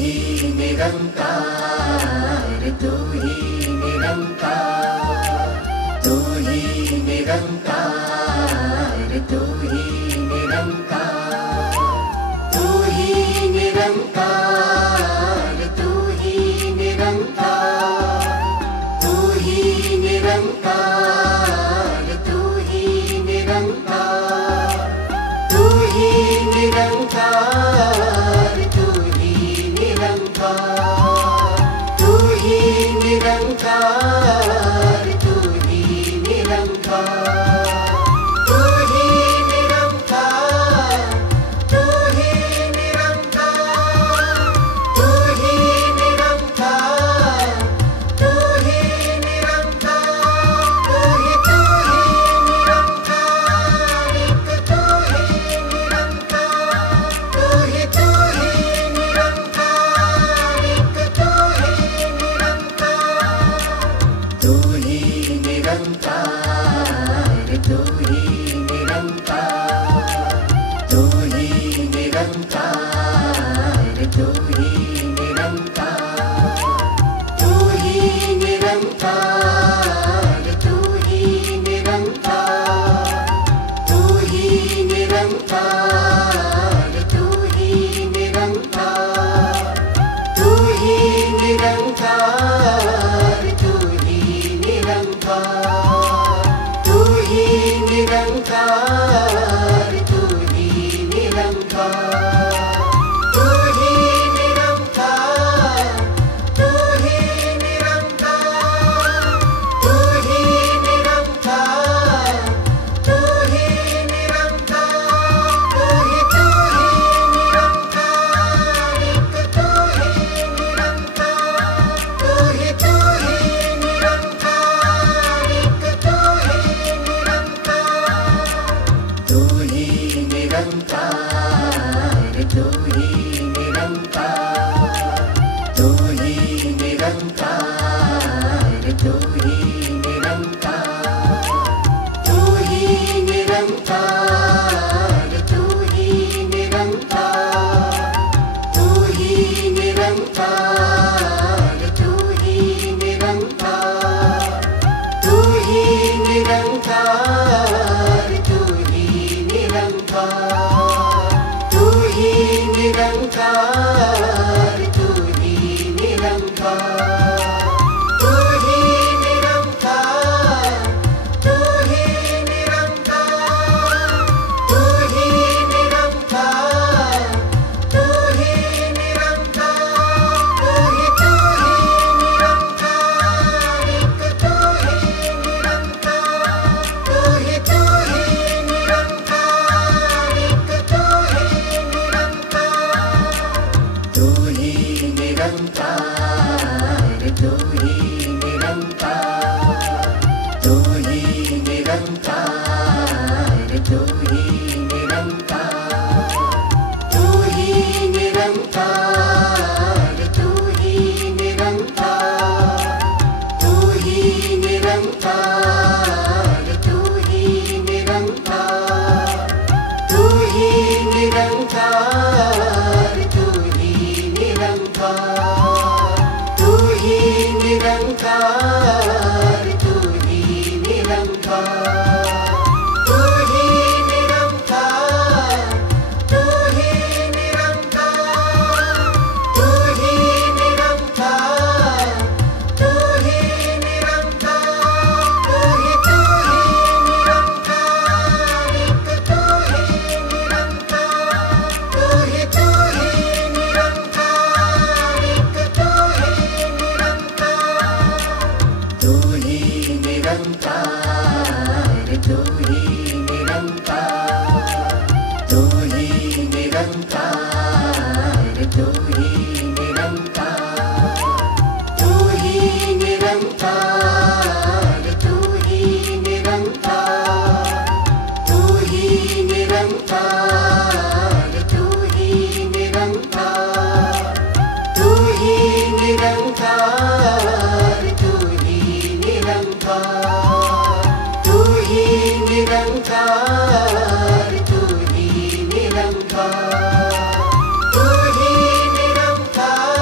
ही निरंकार, तू ही निरंकार, तू ही निरंकार, तू ही निरंकार, तू ही निरंकार, तू ही निरंकार, तू ही निरंकार, तू ही निरंकार, तू ही निरंकार, तू ही निरंकार, तू ही निरंकार, तू ही निरंकार, तू ही निरंकार, तू ही निरंकार, तू ही निरंकार, तू ही निरंकार, तू ही निरंकार, एक तू ही निरंकार, तू ही निरंकार, एक तू ही निरंकार, तू ही निरंकार, तू ही निरंकार, तू ही निरंकार, तू ही निरंकार, तू ही निरंकार, तू ही निरंकार, तू ही निरंकार, तू ही निरंकार, तू ही निरंकार, तू ही निरंकार, तू ही निरंकार, तू ही निरंकार, तू ही निरंकार, तू ही निरंकार, तू ही निरंकार, तू ही निरंकार, तू ही निरंकार, एक तू ही निरंकार, तू ही निरंकार, एक तू ही निरंकार, तू ही निरंकार, तू ही निरंकार, तू ही निरंकार, तू ही निरंकार, तू ही निरंकार, तू ही निरंकार, तू ही निरंकार, तू ही निरंकार, तू ही निरंकार, तू ही निरंकार, तू ही निरंकार, तू ही निरंकार, तू ही निरंकार, तू ही निरंकार, तू ही निरंकार, तू ही निरंकार, तू ही निरंकार, एक तू ही निरंकार, तू ही निरंकार, एक तू ही निरंकार, तू ही निरंकार, तू ही निरंकार, तू ही निरंकार, तू ही निरंकार, तू ही निरंकार, तू ही निरंकार, तू ही निरंकार, तू ही निरंकार, तू ही निरंकार, तू ही निरंकार, तू ही निरंकार, तू ही निरंकार, तू ही निरंकार, तू ही निरंकार, तू ही निरंकार, तू ही निरंकार, तू ही निरंकार, एक तू ही निरंकार, तू ही निरंकार, एक तू ही निरंकार, तू ही निरंकार, तू ही निरंकार, तू ही निरंकार, तू ही निरंकार, तू ही निरंकार, तू ही निरंकार, तू ही निरंकार, तू ही निरंकार, तू ही निरंकार, तू ही निरंकार, तू ही निरंकार, तू ही निरंकार, तू ही निरंकार,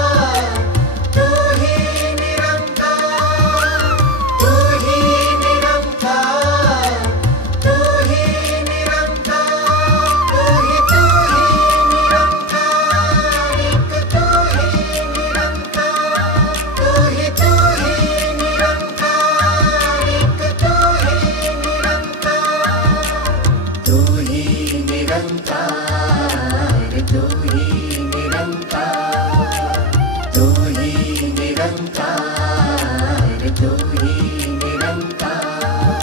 तू ही निरंकार, तू ही निरंकार, तू ही निरंकार, तू ही निरंकार,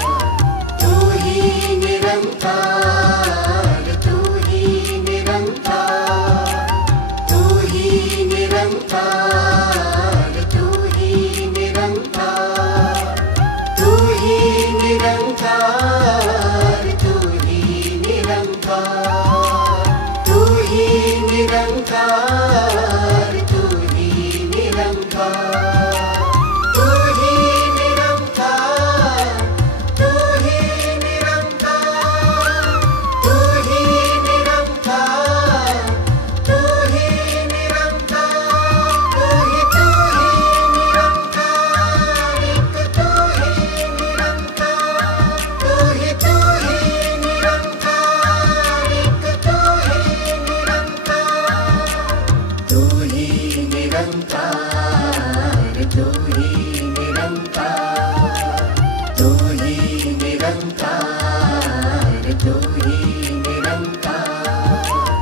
तू ही निरंकार, तू ही निरंकार, तू ही निरंकार, तू ही निरंकार, तू ही निरंकार, तू ही निरंकार, तू ही निरंकार, तू ही निरंकार, तू ही निरंकार, तू ही निरंकार, तू ही निरंकार, तू ही निरंकार, तू ही निरंकार, एक तू ही निरंकार, तू ही निरंकार, एक तू ही निरंकार, तू ही निरंकार, तू ही निरंकार, तू ही निरंकार, तू ही निरंकार, तू ही निरंकार,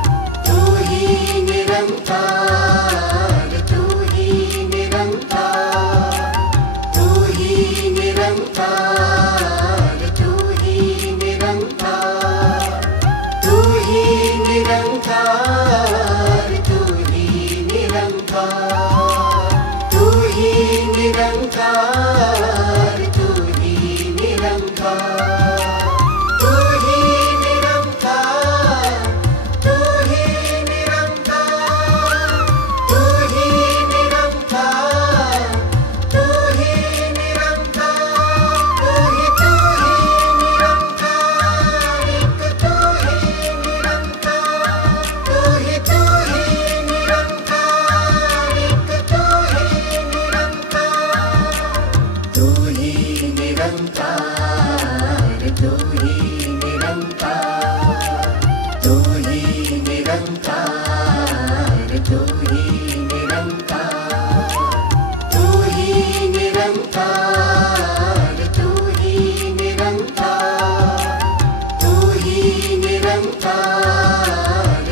तू ही निरंकार, तू ही निरंकार, तू ही निरंकार, तू ही निरंकार, तू ही निरंकार, तू ही निरंकार, तू ही निरंकार, तू ही निरंकार, तू ही निरंकार, तू ही निरंकार, तू ही निरंकार, एक तू ही निरंकार, तू ही निरंकार, एक तू ही निरंकार, तू ही निरंकार, तू ही निरंकार, तू ही निरंकार, तू ही निरंकार, तू ही निरंकार, तू ही निरंकार, तू ही निरंकार, तू ही निरंकार,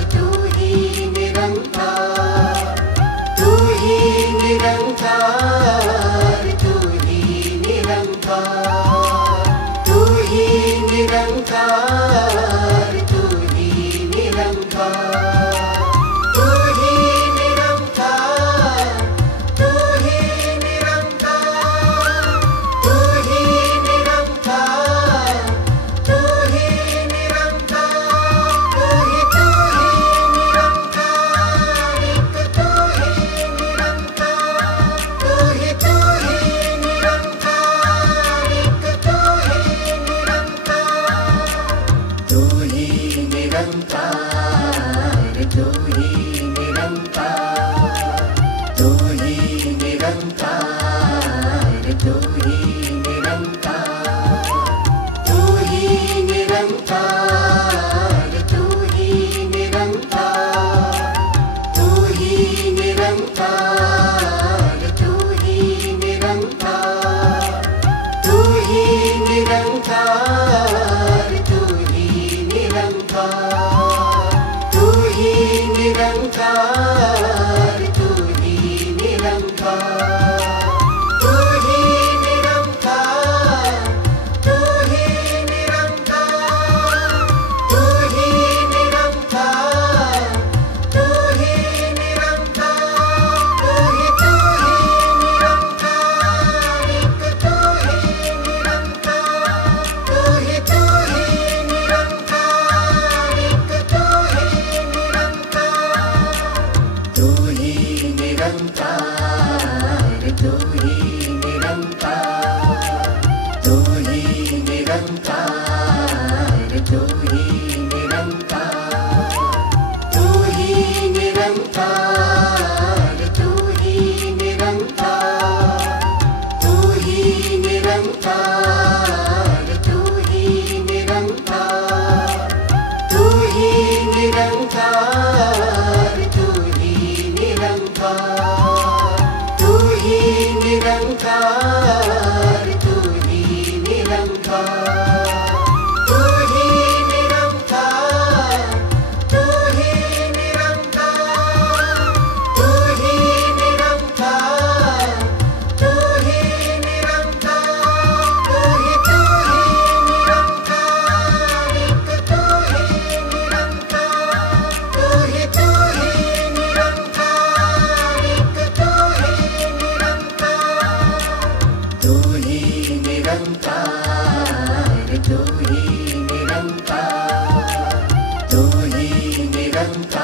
तू ही निरंकार, तू ही निरंकार, तू ही निरंकार, तू ही निरंकार, तू ही निरंकार, तू ही निरंकार, तू ही निरंकार, तू ही निरंकार, एक तू ही निरंकार, तू ही निरंकार, एक तू ही निरंकार, तू ही निरंकार, तू ही निरंकार, तू ही निरंकार, तू ही निरंकार, तू ही निरंकार, तू ही निरंकार, तू ही निरंकार, तू ही निरंकार, तू ही निरंकार, तू ही निरंकार, तू ही निरंकार, तू ही निरंकार, तू ही निरंकार, तू ही निरंकार, तू ही निरंकार, तू ही निरंकार, एक तू ही निरंकार, तू ही निरंकार, एक तू ही निरंकार, तू ही निरंकार, तू ही निरंकार, तू ही निरंकार, तू ही निरंकार, तू ही निरंकार, तू ही निरंकार, तू ही निरंकार, तू ही निरंकार, तू ही निरंकार, तू ही निरंकार, तू ही निरंकार, तू ही निरंकार, तू ही निरंकार, निरंकार तू ही निरंकार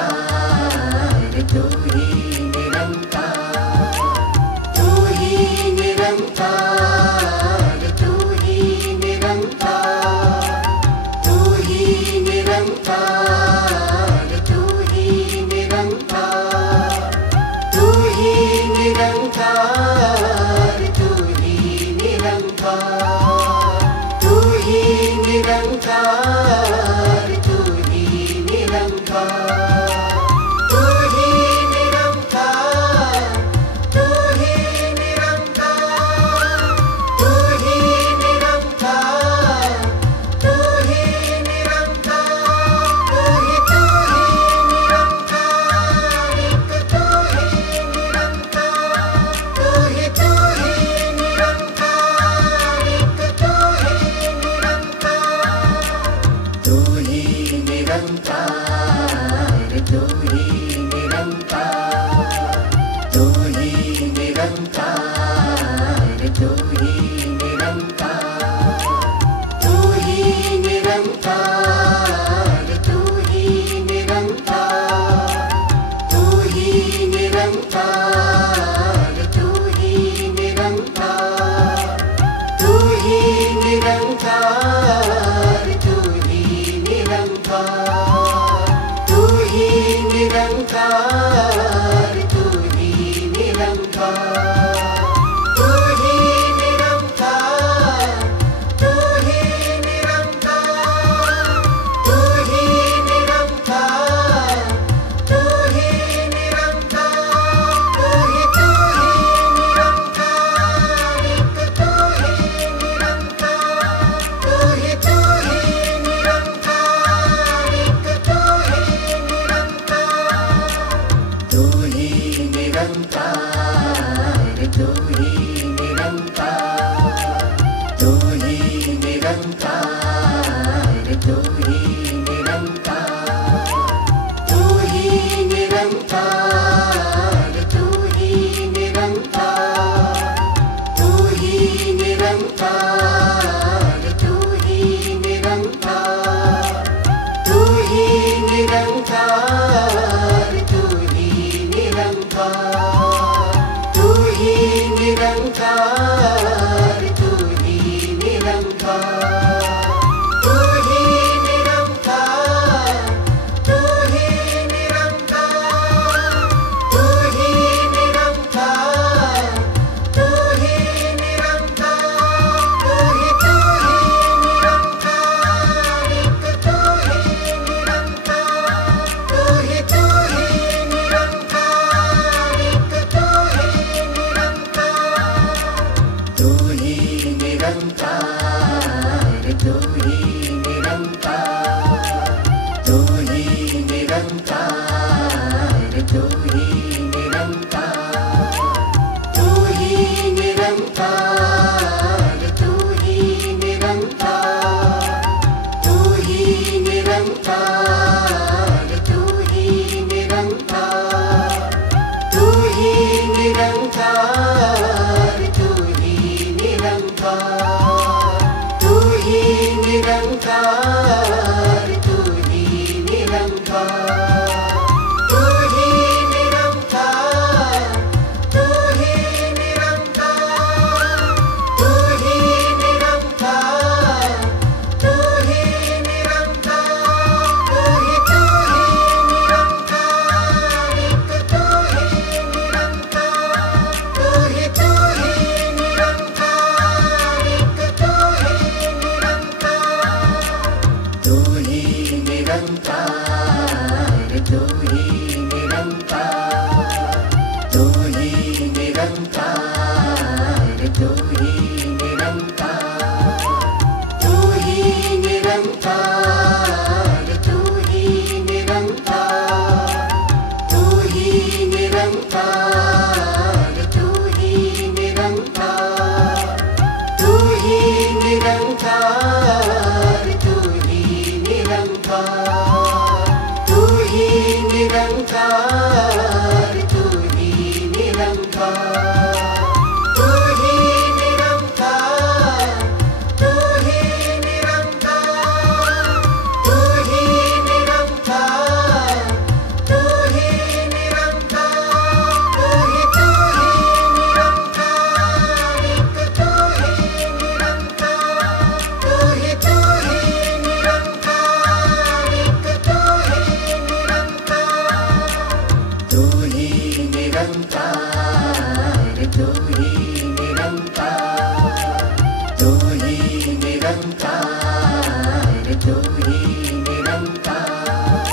तू ही निरंकार,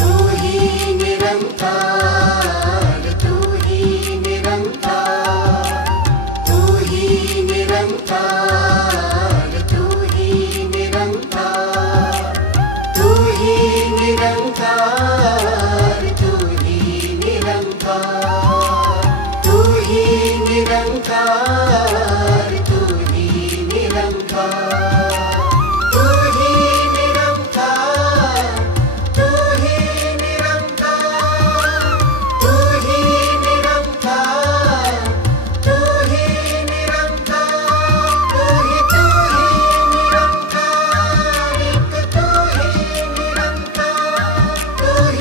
तू ही निरंकार, तू ही निरंकार, तू ही निरंकार, तू ही निरंकार, तू ही निरंकार, तू ही निरंकार, तू ही निरंकार, तू ही निरंकार, तू ही निरंकार, तू ही निरंकार, तू ही निरंकार, तू ही निरंकार, तू ही निरंकार, तू ही निरंकार, एक तू ही निरंकार, तू ही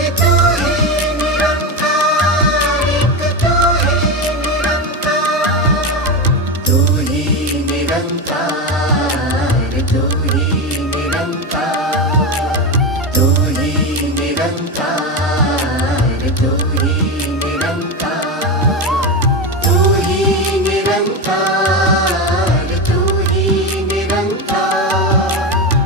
निरंकार, तू ही निरंकार, तू ही निरंकार, तू ही निरंकार, तू ही निरंकार, तू ही निरंकार, तू ही निरंकार,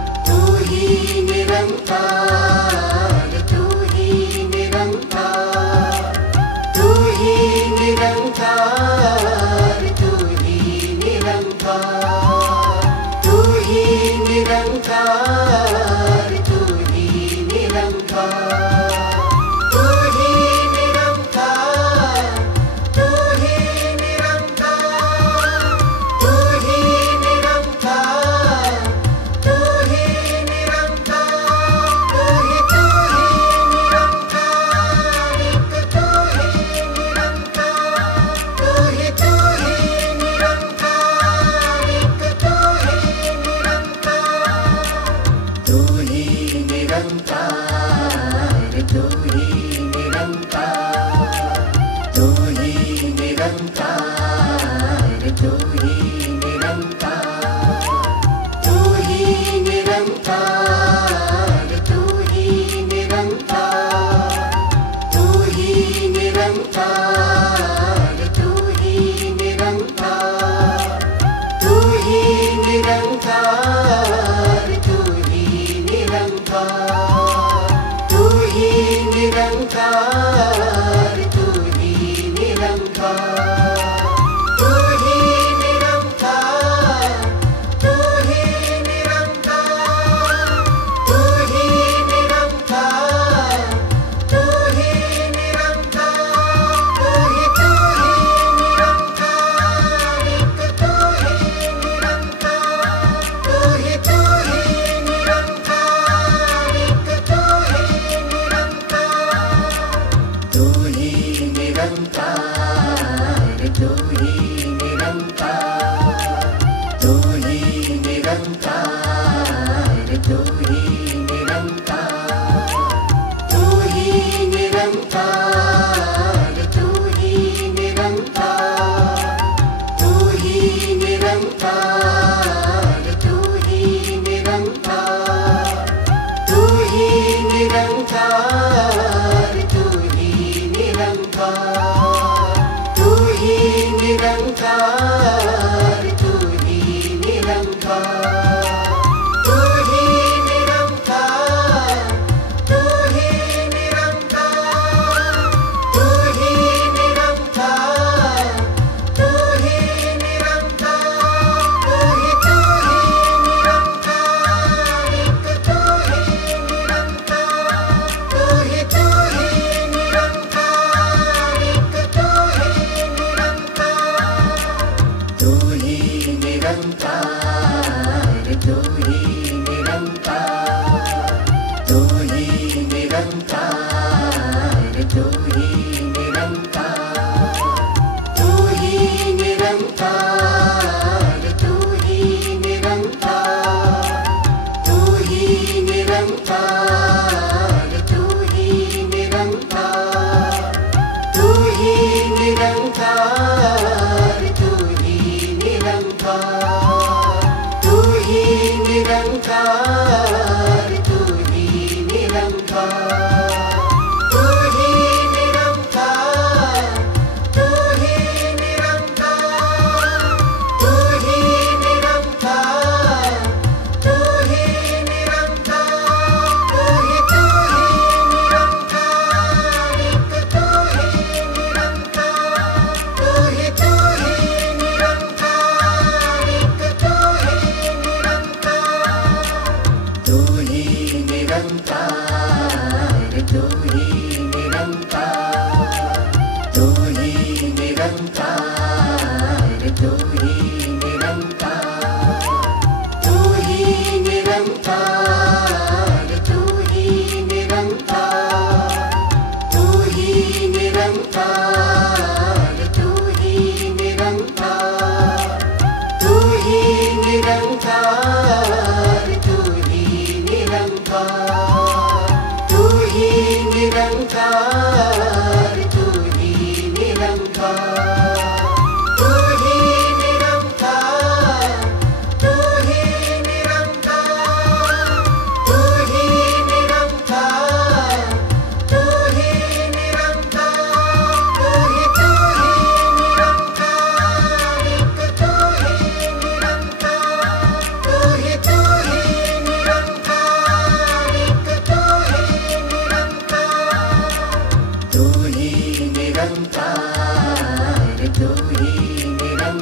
तू ही निरंकार, तू ही निरंकार, तू ही निरंकार, तू ही निरंकार, तू ही निरंकार, तू ही निरंकार, तू ही निरंकार, तू ही निरंकार, तू ही निरंकार, एक तू ही निरंकार, तू ही निरंकार, एक तू ही निरंकार, तू ही निरंकार, तू ही निरंकार, तू ही निरंकार, तू ही निरंकार, तू ही निरंकार, तू ही निरंकार, तू ही निरंकार, तू ही निरंकार, तू ही निरंकार, तू ही निरंकार, तू ही निरंकार, तू ही निरंकार, तू ही निरंकार, तू ही निरंकार, तू ही निरंकार, तू ही निरंकार, एक तू ही निरंकार, तू ही निरंकार, एक तू ही निरंकार, तू ही निरंकार, तू ही निरंकार, तू ही निरंकार, तू ही निरंकार, तू ही निरंकार, तू ही निरंकार, तू ही निरंकार, तू ही निरंकार, तू ही निरंकार, तू ही निरंकार, तू ही निरंकार, तू ही निरंकार, तू ही निरंकार, तू ही निरंकार, तू ही निरंकार, तू ही निरंकार, एक तू ही निरंकार, तू ही निरंकार, एक तू ही निरंकार, तू ही निरंकार, तू ही निरंकार, तू ही निरंकार, तू ही निरंकार, तू ही निरंकार, तू ही निरंकार, तू ही निरंकार, तू ही निरंकार, तू ही निरंकार, तू ही निरंकार, तू ही निरंकार, तू ही निरंकार, तू ही निरंकार, तू ही निरंकार, तू ही निरंकार, तू ही निरंकार, निरंकार, तू ही निरंकार, तू ही निरंकार, तू ही निरंकार, तू ही निरंकार, तू ही निरंकार, तू ही निरंकार, तू ही निरंकार, तू ही निरंकार, तू ही निरंकार, तू ही निरंकार, तू ही निरंकार, तू ही निरंकार, तू ही निरंकार, तू ही निरंकार, तू ही निरंकार, तू ही निरंकार, एक तू ही निरंकार, तू ही निरंकार, एक तू ही निरंकार, तू ही निरंकार, तू ही निरंकार, तू ही निरंकार, तू ही निरंकार,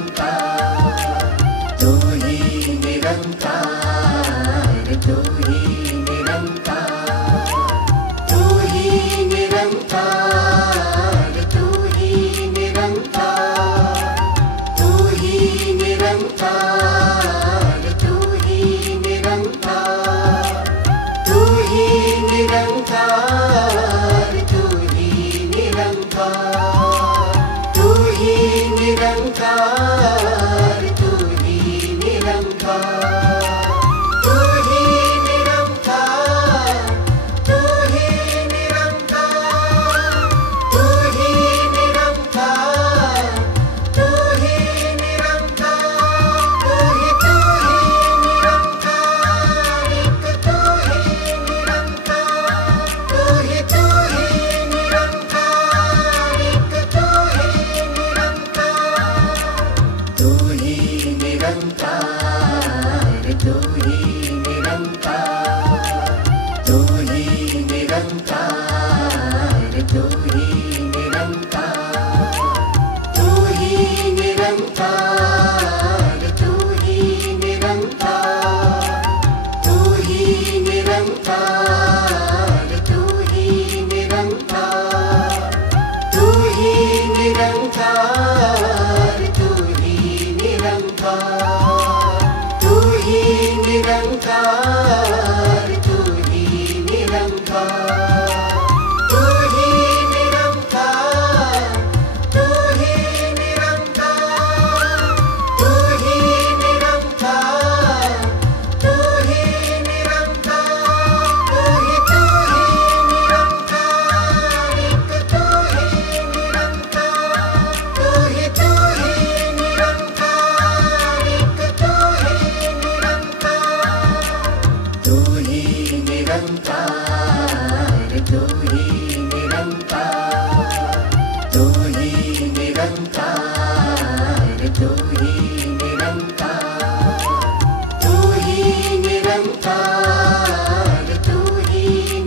तू ही निरंकार, तू ही निरंकार, तू ही निरंकार, तू ही निरंकार, तू ही निरंकार, तू ही निरंकार, तू ही निरंकार, तू ही निरंकार, तू ही निरंकार, तू ही निरंकार, तू ही निरंकार, तू ही निरंकार, तू ही निरंकार, एक तू ही निरंकार, तू ही निरंकार, एक तू ही निरंकार, तू ही निरंकार, तू ही निरंकार, तू ही निरंकार, तू ही निरंकार, तू ही निरंकार, तू ही निरंकार, तू ही निरंकार, तू ही निरंकार, तू ही निरंकार, तू ही निरंकार, तू ही निरंकार, तू ही निरंकार, तू ही निरंकार, तू ही निरंकार, तू ही निरंकार, तू ही निरंकार, तू ही निरंकार, एक तू ही निरंकार, तू ही निरंकार, एक तू ही निरंकार, तू ही निरंकार, तू ही निरंकार, तू ही निरंकार, तू ही निरंकार, तू ही निरंकार, तू ही निरंकार, तू ही निरंकार, तू ही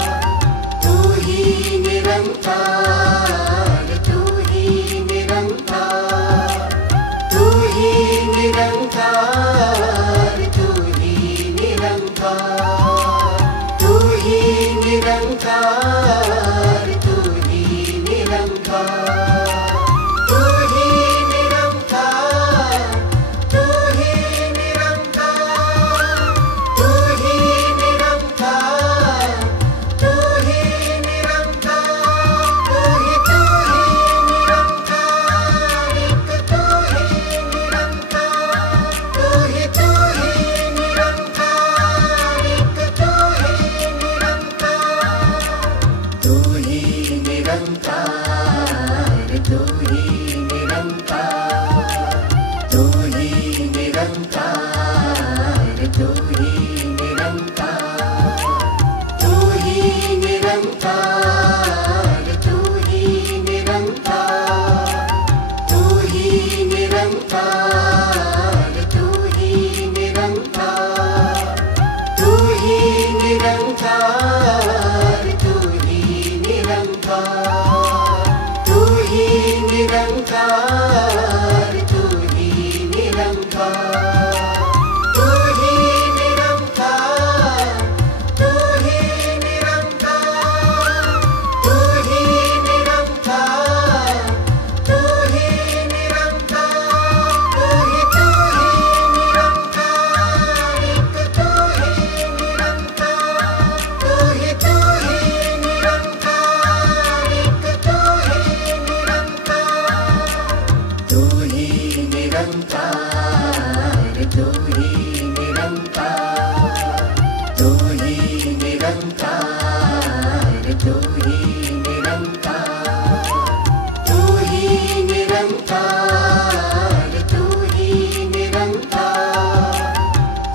निरंकार, तू ही निरंकार, तू ही निरंकार, तू ही निरंकार, तू ही निरंकार, तू ही निरंकार, तू ही निरंकार, तू ही निरंकार, तू ही निरंकार, तू ही निरंकार, एक तू ही निरंकार, तू ही निरंकार, तू ही निरंकार, तू ही निरंकार, तू ही निरंकार,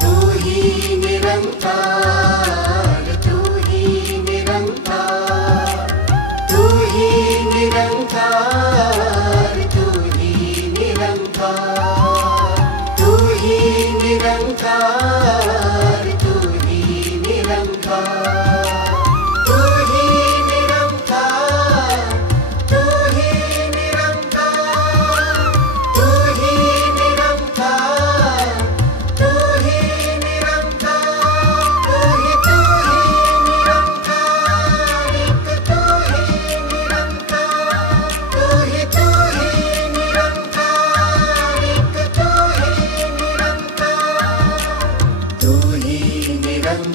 तू ही निरंकार, तू ही निरंकार, तू ही निरंकार, तू ही निरंकार, तू ही निरंकार, तू ही निरंकार, तू ही निरंकार, तू ही निरंकार, तू ही निरंकार, तू ही निरंकार, तू ही निरंकार, एक तू ही निरंकार, एक तू ही निरंकार, तू ही निरंकार, तू ही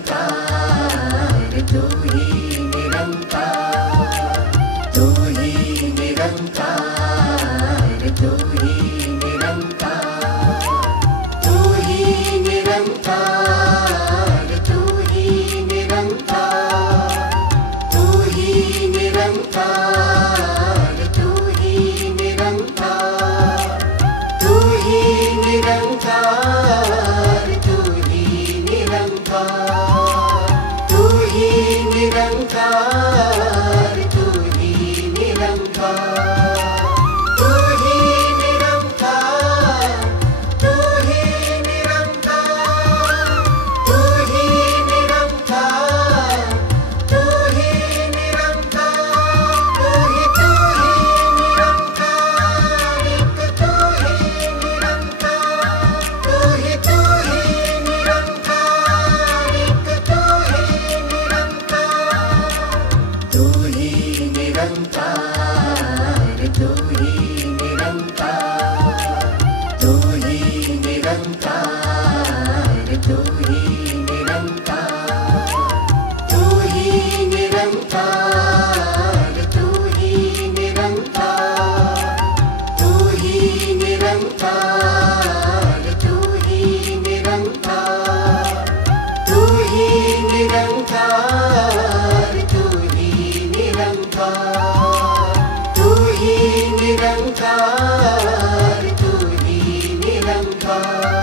निरंकार, तू ही निरंकार, तू ही निरंकार, तू ही निरंकार, तू ही निरंकार, तू ही निरंकार, तू ही निरंकार, तू ही निरंकार, तू ही निरंकार, तू ही निरंकार, तू ही निरंकार, तू ही निरंकार, तू ही निरंकार, तू ही निरंकार, तू ही निरंकार, एक तू ही निरंकार, तू ही निरंकार, एक तू ही निरंकार, तू ही निरंकार, तू ही निरंकार, तू ही निरंकार, तू ही निरंकार, तू ही निरंकार, तू ही निरंकार, तू ही निरंकार, तू ही निरंकार, तू ही निरंकार, तू ही निरंकार, तू ही निरंकार, तू ही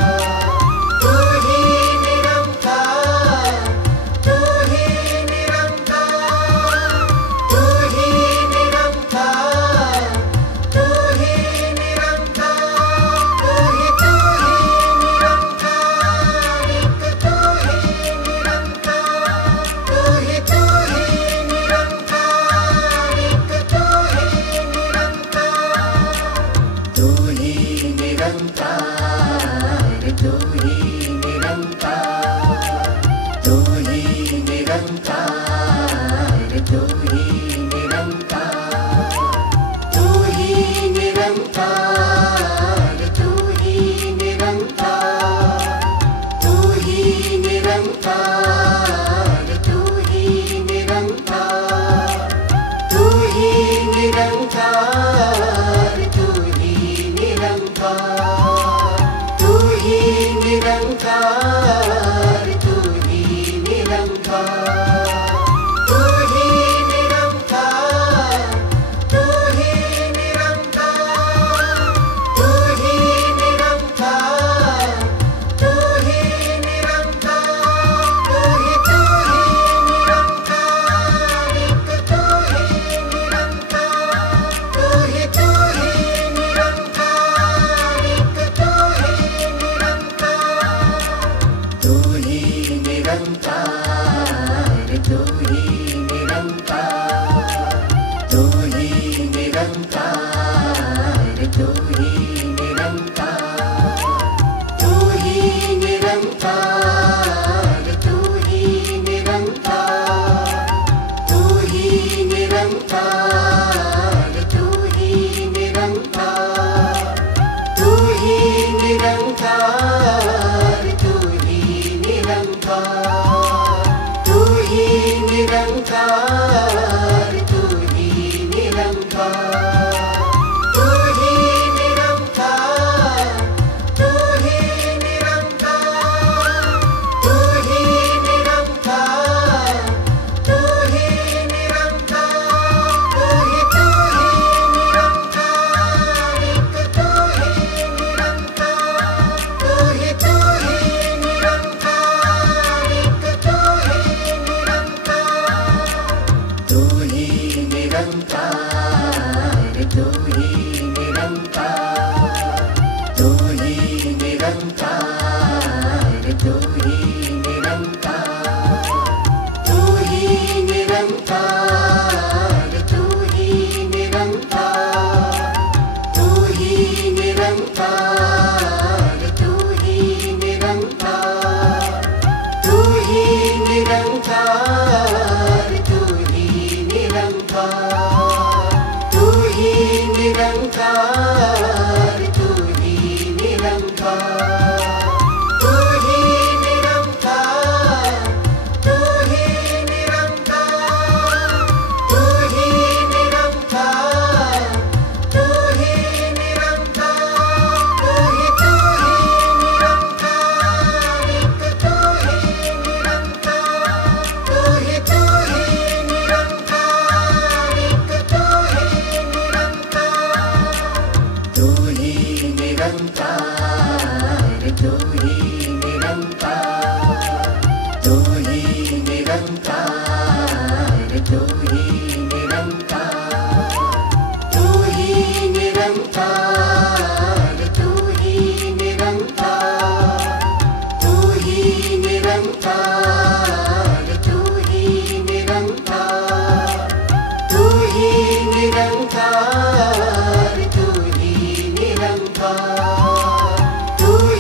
निरंकार, तू ही निरंकार, तू ही निरंकार, तू ही निरंकार, तू ही निरंकार, एक तू ही निरंकार, तू ही निरंकार, एक तू ही निरंकार, तू ही निरंकार, तू ही निरंकार, तू ही निरंकार, तू ही निरंकार, तू ही निरंकार, तू ही निरंकार, तू ही निरंकार, तू ही निरंकार, तू ही निरंकार, तू ही निरंकार, तू ही निरंकार, तू ही निरंकार, तू ही निरंकार, तू ही निरंकार, तू ही निरंकार, तू ही निरंकार, एक तू ही निरंकार, तू ही निरंकार, एक तू ही निरंकार, तू ही निरंकार, तू ही निरंकार, तू ही निरंकार, तू ही निरंकार, तू ही निरंकार, तू ही निरंकार, तू ही निरंकार, तू ही निरंकार, तू ही निरंकार, तू ही निरंकार, तू ही निरंकार, तू ही निरंकार, तू ही निरंकार, तू ही निरंकार, तू ही निरंकार, तू ही निरंकार, निरंकार, तू ही निरंकार, तू ही निरंकार, तू ही निरंकार, तू ही निरंकार, तू ही निरंकार, तू ही निरंकार, तू ही निरंकार, तू ही निरंकार, एक तू ही निरंकार, तू ही निरंकार, एक तू ही निरंकार, तू ही निरंकार, तू ही निरंकार, तू ही निरंकार, तू ही निरंकार, तू ही निरंकार, तू ही निरंकार, तू ही निरंकार, तू ही निरंकार, तू ही निरंकार, तू ही निरंकार, तू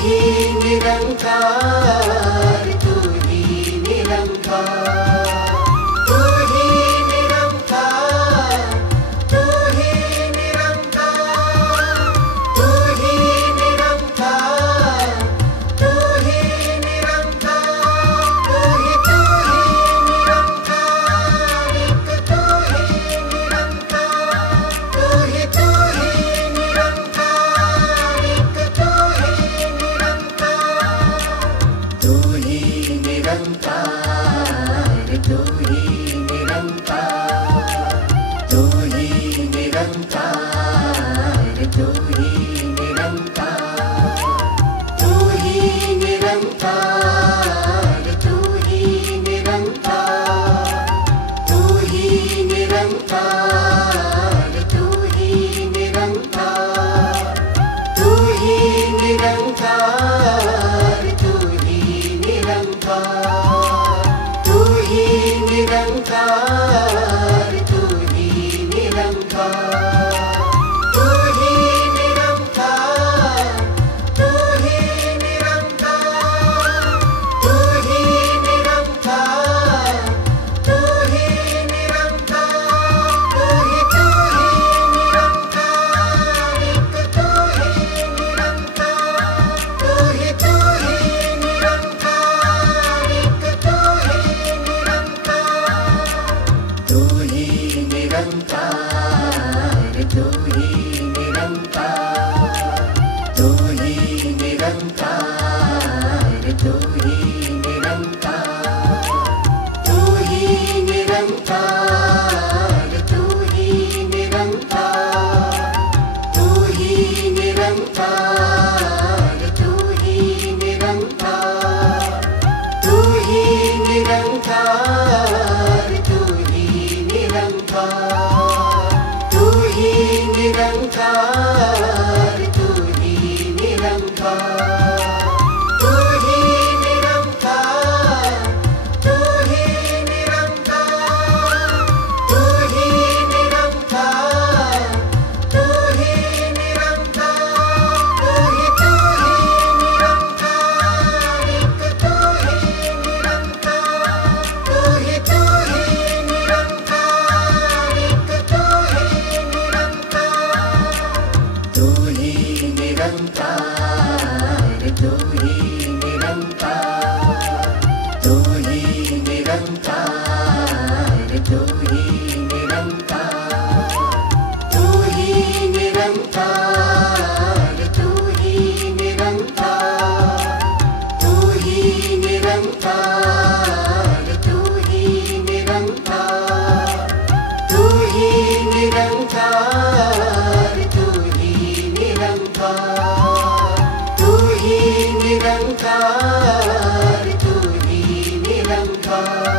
ही निरंकार, तू ही निरंकार, तू ही निरंकार, तू ही निरंकार, तू ही निरंकार, तू ही निरंकार, तू ही निरंकार, एक तू ही निरंकार, तू ही निरंकार, तू ही निरंकार, तू ही निरंकार, तू ही निरंकार, तू ही निरंकार, तू ही निरंकार, तू ही निरंकार, तू ही निरंकार, तू ही निरंकार, तू ही निरंकार, तू ही निरंकार, तू ही निरंकार, तू ही निरंकार, तू ही निरंकार, तू ही निरंकार, तू ही निरंकार, तू ही निरंकार, एक तू ही निरंकार, तू ही निरंकार, एक तू ही निरंकार, तू ही निरंकार, तू ही निरंकार, तू ही निरंकार, तू ही निरंकार, तू ही निरंकार, तू ही निरंकार, तू ही निरंकार, तू ही निरंकार, तू ही निरंकार, तू ही निरंकार, तू ही निरंकार, तू ही निरंकार, तू ही निरंकार, तू ही निरंकार, तू ही निरंकार, तू ही निरंकार, एक तू ही निरंकार, तू ही निरंकार, एक तू ही निरंकार, तू ही निरंकार, तू ही निरंकार, तू ही निरंकार, तू ही निरंकार, तू ही निरंकार, तू ही निरंकार, तू ही निरंकार, तू ही निरंकार, तू ही निरंकार, तू ही निरंकार, तू ही निरंकार,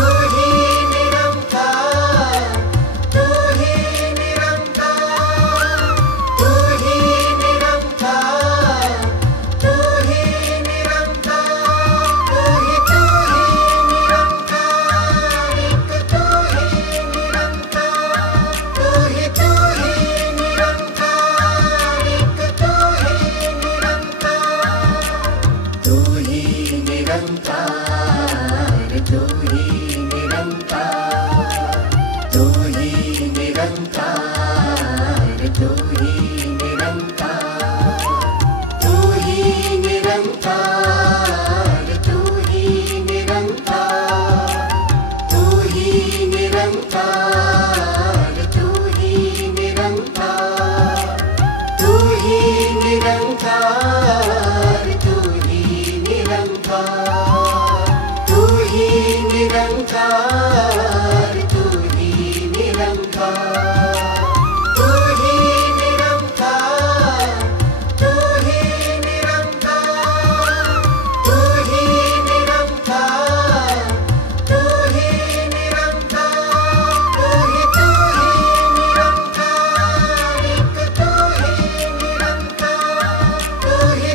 तू ही निरंकार, तू ही निरंकार, तू ही निरंकार, तू ही निरंकार, तू ही निरंकार, एक तू ही निरंकार, तू ही निरंकार, एक तू ही निरंकार, तू ही निरंकार, निरंकार, तू ही निरंकार, तू ही निरंकार, तू ही निरंकार, तू ही निरंकार, तू ही निरंकार, तू ही निरंकार, एक तू ही निरंकार, तू ही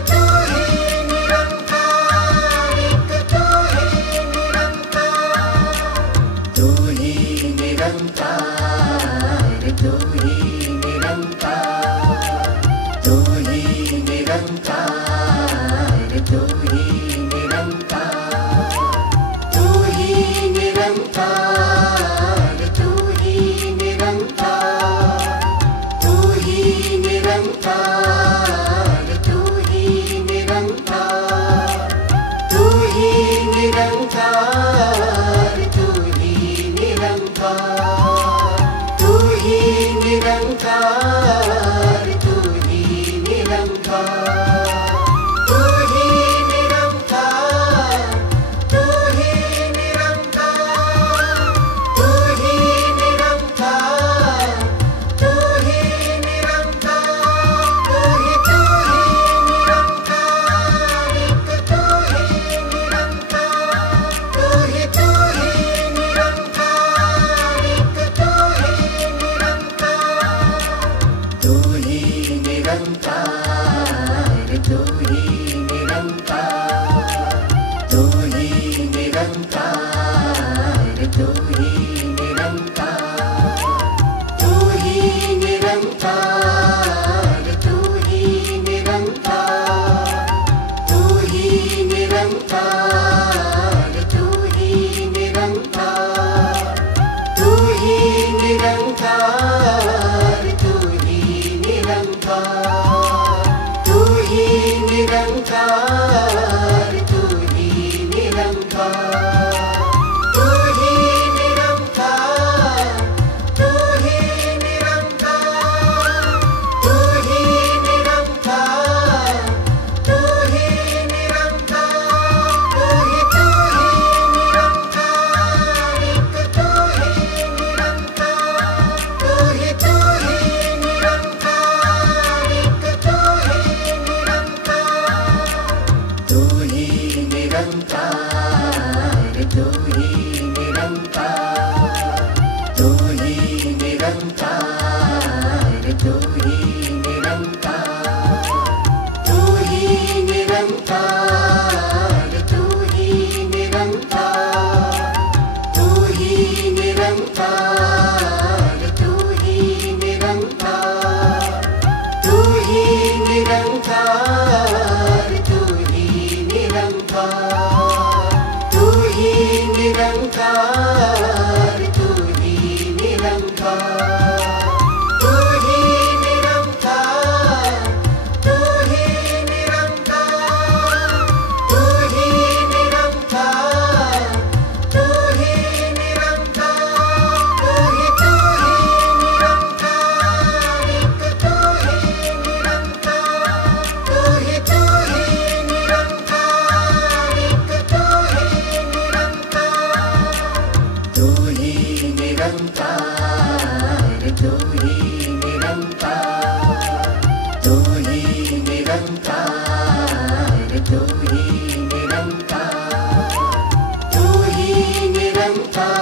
निरंकार, एक तू ही निरंकार, तू ही निरंकार, तू ही निरंकार, तू ही निरंकार, तू ही निरंकार, तू ही निरंकार, तू ही निरंकार, तू ही निरंकार, तू ही निरंकार, तू ही निरंकार, तू ही निरंकार, तू ही निरंकार, तू ही निरंकार, तू ही निरंकार, तू ही निरंकार, तू ही निरंकार, तू ही निरंकार, तू ही निरंकार, एक तू ही निरंकार, तू ही निरंकार, एक तू ही निरंकार, तू ही निरंकार, तू ही निरंकार, तू ही निरंकार, तू ही निरंकार, तू ही निरंकार, तू ही निरंकार, तू ही निरंकार, तू ही निरंकार, तू ही निरंकार, तू ही निरंकार, तू ही निरंकार, तू ही निरंकार, तू ही निरंकार, तू ही निरंकार, तू ही निरंकार, तू ही निरंकार, तू ही निरंकार, एक तू ही निरंकार, तू ही निरंकार, एक तू ही निरंकार, तू ही निरंकार, तू ही निरंकार, तू ही निरंकार, तू ही निरंकार, तू ही निरंकार, तू ही निरंकार, तू ही निरंकार, तू ही निरंकार, तू ही निरंकार, तू ही निरंकार, तू ही निरंकार, तू ही निरंकार, तू ही निरंकार, तू ही निरंकार, तू ही निरंकार, तू ही निरंकार, तू ही निरंकार, एक तू ही निरंकार, तू ही निरंकार, एक तू ही निरंकार, तू ही निरंकार, तू ही निरंकार, तू ही निरंकार, तू ही निरंकार, तू ही निरंकार, तू ही निरंकार,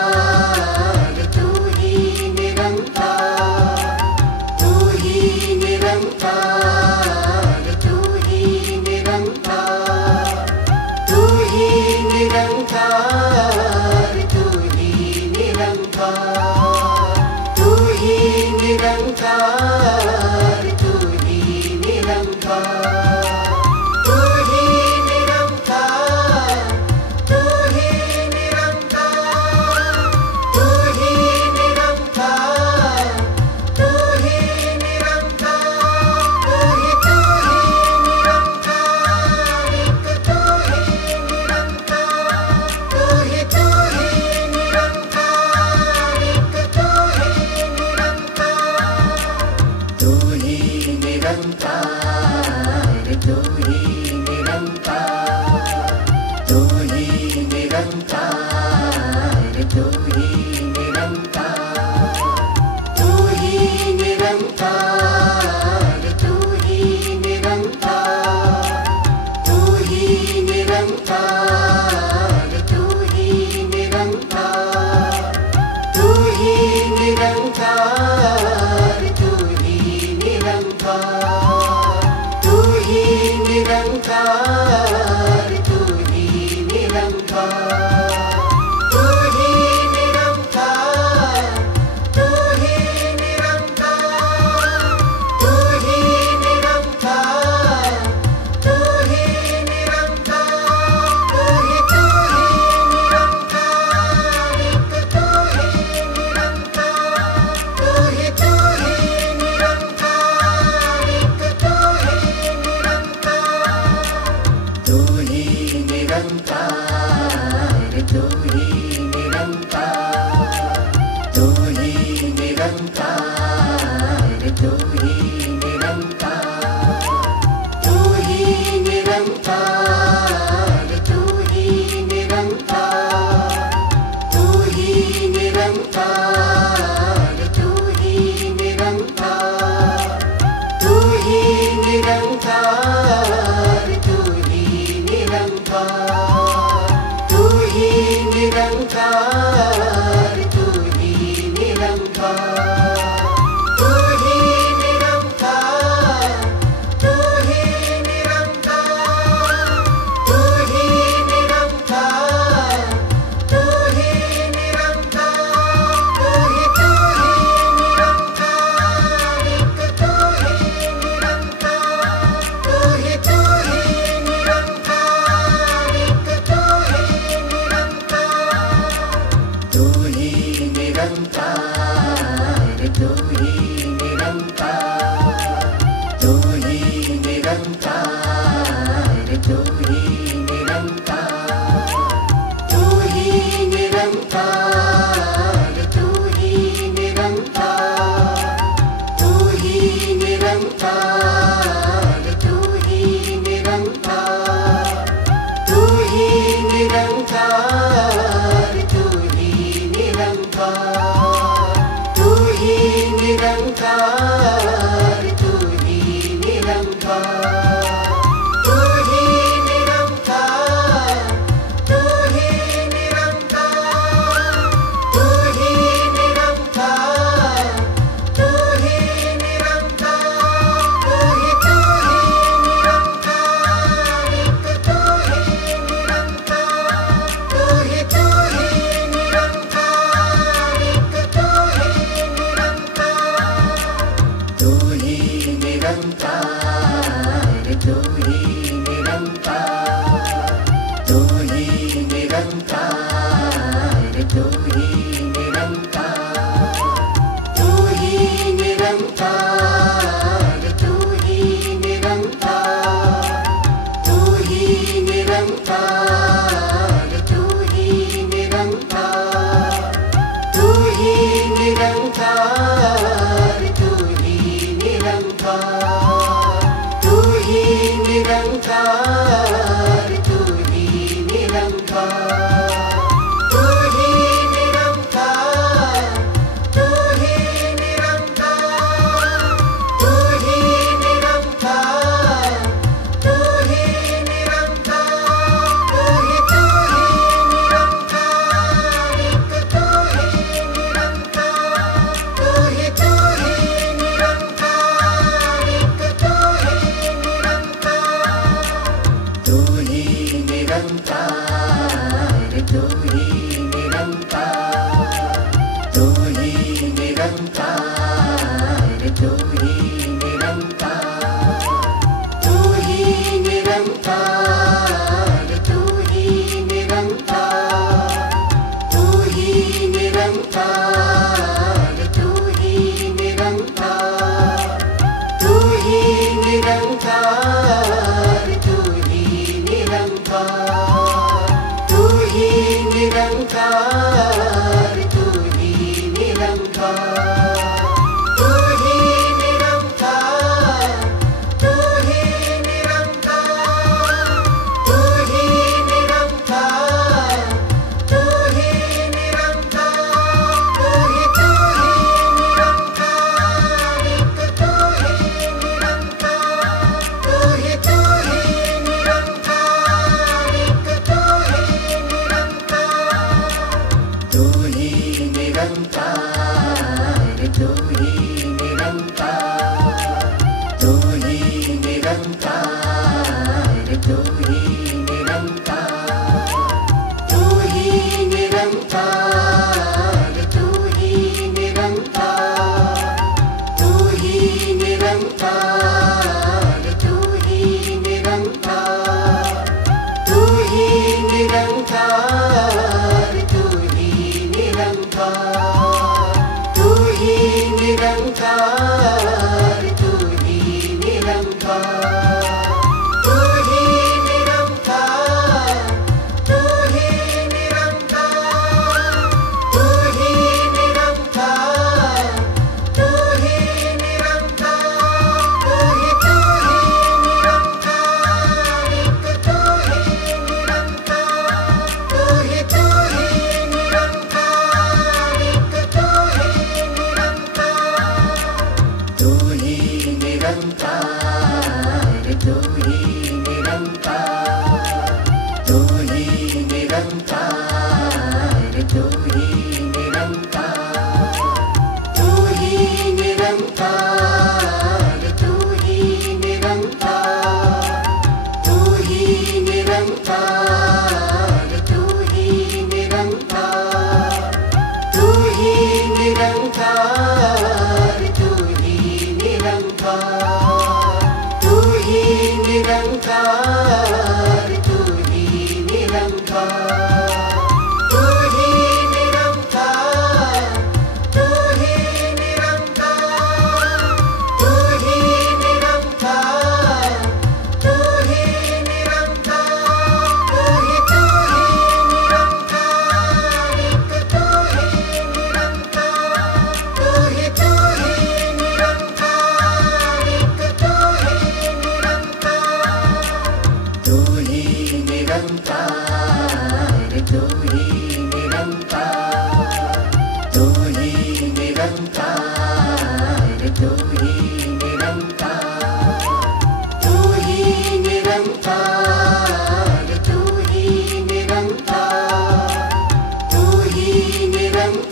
तू ही निरंकार, तू ही निरंकार, तू ही निरंकार, तू ही निरंकार, तू ही निरंकार, तू ही निरंकार, तू ही निरंकार, तू ही निरंकार, तू ही निरंकार, तू ही निरंकार, तू ही निरंकार, तू ही निरंकार, तू ही निरंकार, तू ही निरंकार, तू ही निरंकार, तू ही निरंकार, तू ही निरंकार, तू ही निरंकार, तू ही निरंकार, तू ही निरंकार, तू ही निरंकार, तू ही निरंकार, तू ही निरंकार, तू ही निरंकार, एक तू ही निरंकार, तू ही निरंकार, एक तू ही निरंकार, तू ही निरंकार, तू ही निरंकार, तू ही निरंकार, तू ही निरंकार, तू ही निरंकार, तू ही निरंकार, तू ही निरंकार, तू ही निरंकार, तू ही निरंकार, तू ही निरंकार, तू ही निरंकार, तू ही निरंकार, तू ही निरंकार, तू ही निरंकार, तू ही निरंकार, तू ही निरंकार, तू ही निरंकार, एक तू ही निरंकार, तू ही निरंकार, एक तू ही निरंकार, तू ही निरंकार, तू ही निरंकार, तू ही निरंकार, तू ही निरंकार, तू ही निरंकार, तू ही निरंकार, तू ही निरंकार, तू ही निरंकार, तू ही निरंकार, तू ही निरंकार, तू ही निरंकार, तू ही निरंकार, तू ही निरंकार, तू ही निरंकार, तू ही निरंकार, तू ही निरंकार, एक तू ही निरंकार, तू ही निरंकार, एक तू ही निरंकार, तू ही निरंकार, तू ही निरंकार, तू ही निरंकार, तू ही निरंकार, तू ही निरंकार, तू ही निरंकार, तू ही निरंकार, तू ही निरंकार, तू ही निरंकार, तू ही निरंकार, तू ही निरंकार, तू ही निरंकार, तू ही निरंकार, तू ही निरंकार, तू ही निरंकार, तू ही निरंकार, एक तू ही निरंकार, तू ही निरंकार, एक तू ही निरंकार, तू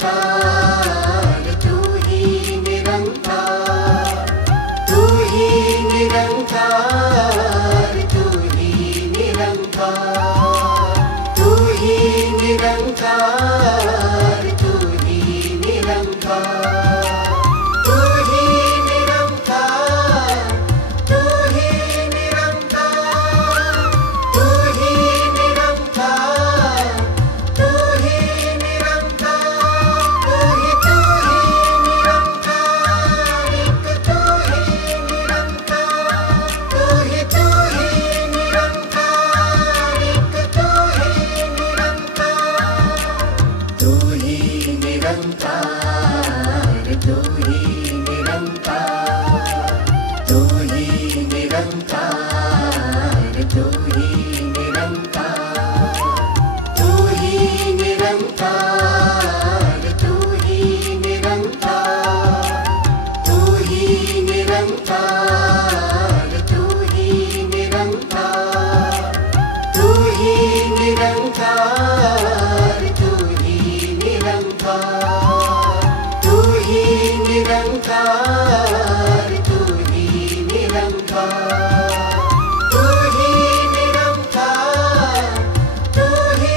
निरंकार, तू ही निरंकार, तू ही निरंकार, तू ही निरंकार, तू ही निरंकार, तू ही निरंकार, तू ही निरंकार, तू ही निरंकार, तू ही निरंकार, तू ही निरंकार, तू ही निरंकार, एक तू ही निरंकार, तू ही निरंकार, एक तू ही निरंकार, तू ही निरंकार, तू ही निरंकार, तू ही निरंकार, तू ही निरंकार, तू ही निरंकार, तू ही निरंकार, तू ही निरंकार, तू ही निरंकार, तू ही निरंकार, तू ही निरंकार, तू ही निरंकार, तू ही निरंकार, तू ही निरंकार, तू ही निरंकार, तू ही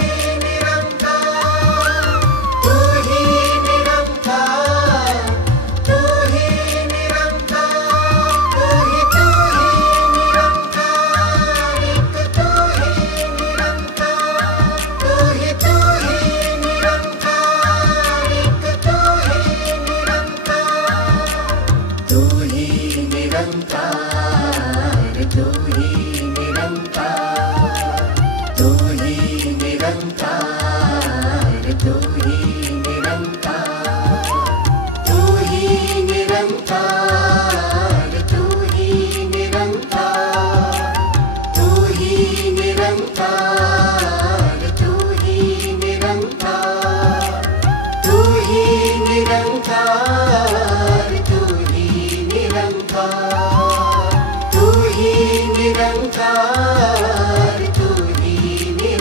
निरंकार, तू ही निरंकार, तू ही निरंकार, एक तू ही निरंकार, तू ही निरंकार, एक तू ही निरंकार, तू ही निरंकार, तू ही निरंकार, तू ही निरंकार, तू ही निरंकार, तू ही निरंकार, तू ही निरंकार, तू ही निरंकार, तू ही निरंकार, तू ही निरंकार, तू ही निरंकार, तू ही निरंकार, तू ही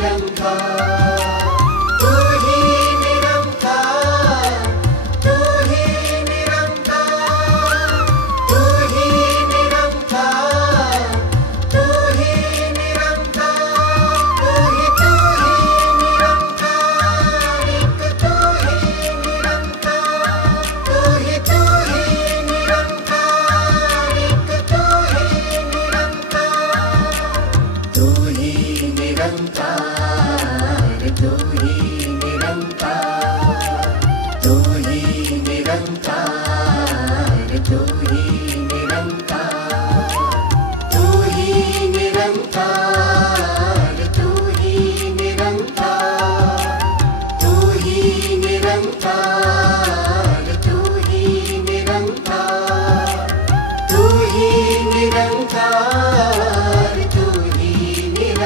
निरंकार, तू ही निरंकार, तू ही निरंकार, तू ही निरंकार, तू ही निरंकार, एक तू ही निरंकार, तू ही निरंकार, एक तू ही निरंकार, तू ही निरंकार, तू ही निरंकार, तू ही निरंकार, तू ही निरंकार, तू ही निरंकार, तू ही निरंकार, तू ही निरंकार, तू ही निरंकार, तू ही निरंकार, तू ही निरंकार, तू ही निरंकार, तू ही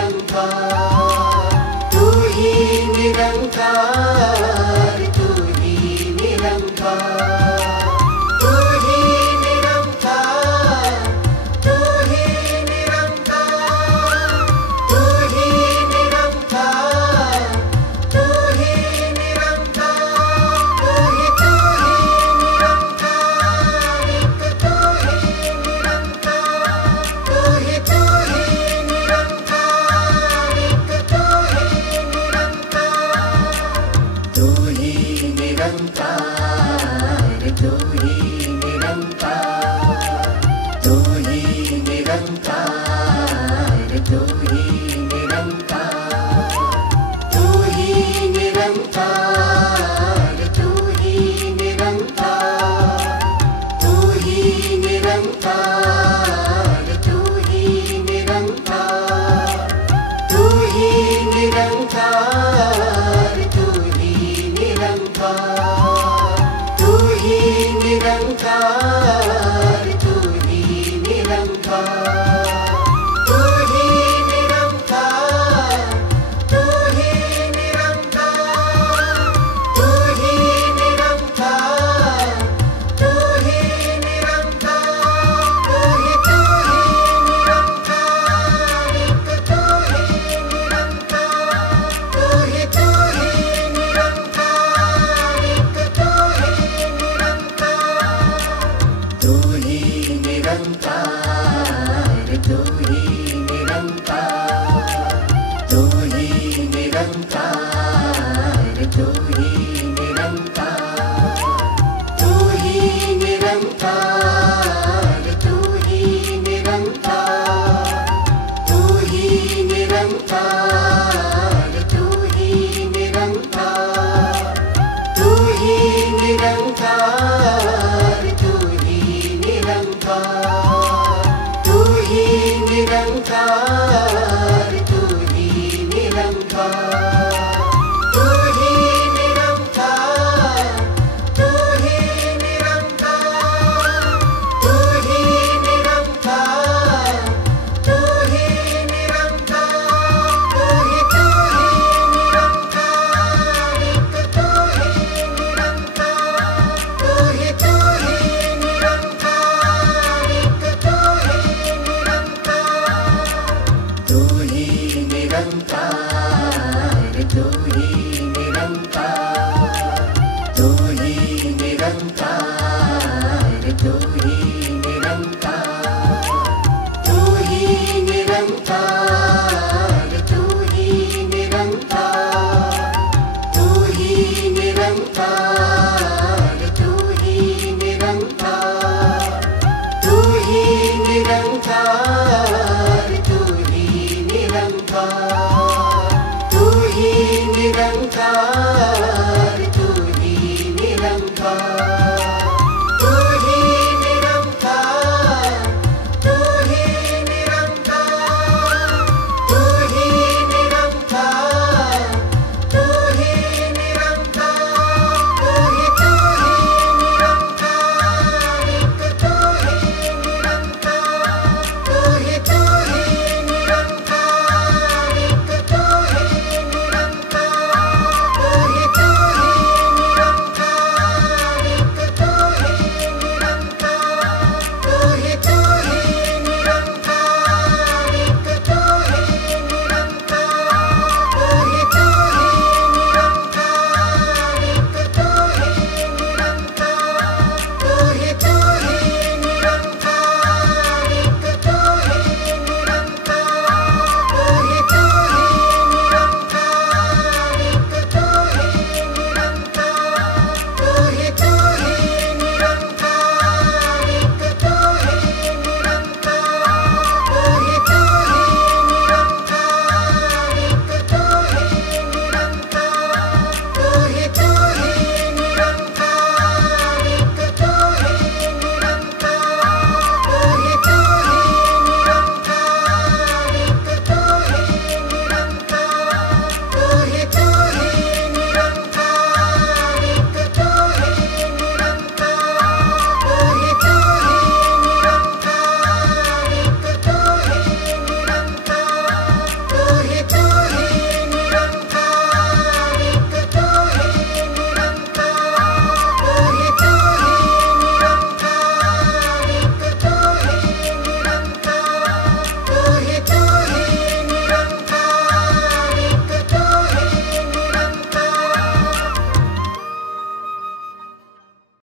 निरंकार, तू ही निरंकार, तू ही निरंकार, तू ही निरंकार, तू ही निरंकार, एक तू ही निरंकार, तू ही निरंकार, एक तू ही निरंकार, तू ही निरंकार, तू ही निरंकार, तू ही निरंकार, तू ही निरंकार, तू ही निरंकार, तू ही निरंकार, तू ही निरंकार, तू ही निरंकार, तू ही निरंकार, तू ही निरंकार, तू ही निरंकार, तू ही निरंकार, तू ही निरंकार, तू ही निरंकार, तू ही निरंकार, तू ही निरंकार, तू ही निरंकार, तू ही निरंकार, तू ही निरंकार, तू ही निरंकार, तू ही निरंकार, तू ही निरंकार, तू ही निरंकार, तू ही निरंकार, तू ही निरंकार, एक तू ही निरंकार, तू ही निरंकार, एक तू ही निरंकार, तू ही निरंकार, तू ही निरंकार, तू ही निरंकार, तू ही निरंकार, तू ही निरंकार, तू ही निरंकार, तू ही निरंकार।